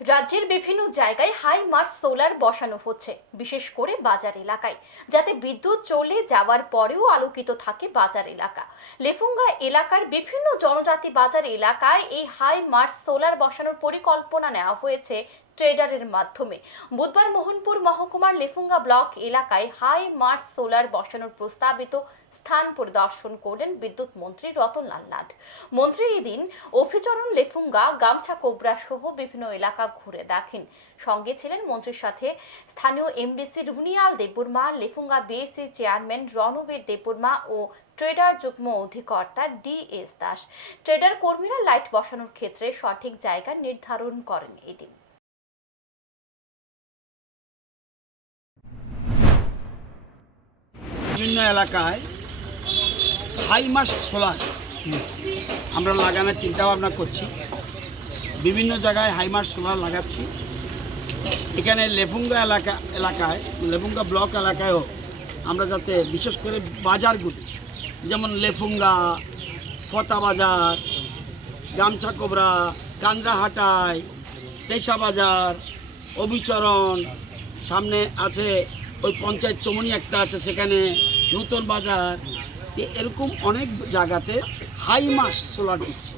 রাজ্যের বিভিন্ন জায়গায় হাই মার্স সোলার বসানো হচ্ছে, বিশেষ করে বাজার এলাকায়, যাতে বিদ্যুৎ চলে যাওয়ার পরেও আলোকিত থাকে বাজার এলাকা। লেফুঙ্গা এলাকার বিভিন্ন জনজাতি বাজার এলাকায় এই হাই মার্স সোলার বসানোর পরিকল্পনা নেওয়া হয়েছে ট্রেডারের মাধ্যমে। বুধবার মোহনপুর মহকুমার লেফুঙ্গা ব্লক এলাকায় হাই মার্চ সোলার বসানোর প্রস্তাবিত স্থান পরিদর্শন করলেন বিদ্যুৎ মন্ত্রী রতনলাল নাথ। মন্ত্রী এদিন অভিচরণ, লেফুঙ্গা, গামছা, কোবরা সহ বিভিন্ন এলাকা ঘুরে দেখেন। সঙ্গে ছিলেন মন্ত্রীর সাথে স্থানীয় MDC Runial Debbarma, Lefunga BSC chairman Ranbir Debbarma ও ট্রেডার যুগ্ম অধিকর্তা ডি এস দাস। ট্রেডার কর্মীরা লাইট বসানোর ক্ষেত্রে সঠিক জায়গা নির্ধারণ করেন এদিন। বিভিন্ন এলাকায় হাই মাস সোলার। আমরা লাগানোর চিন্তা ভাবনা করছি। বিভিন্ন জায়গায় হাই মাস সোলার লাগাচ্ছি। এখানে লেফুঙ্গা এলাকা, এলাকায় লেফুঙ্গা ব্লক এলাকায়ও আমরা যাতে বিশেষ করে বাজারগুলি, যেমন লেফুঙ্গা ফতা বাজার, গামছা কোবরা, কান্দ্রাহাটায় তেসা বাজার অবিচরণ সামনে আছে ওই পঞ্চায়েত চমনি একটা আছে, সেখানে নতুন বাজার। এরকম অনেক জায়গাতে হাই মাস সোলার দিচ্ছে।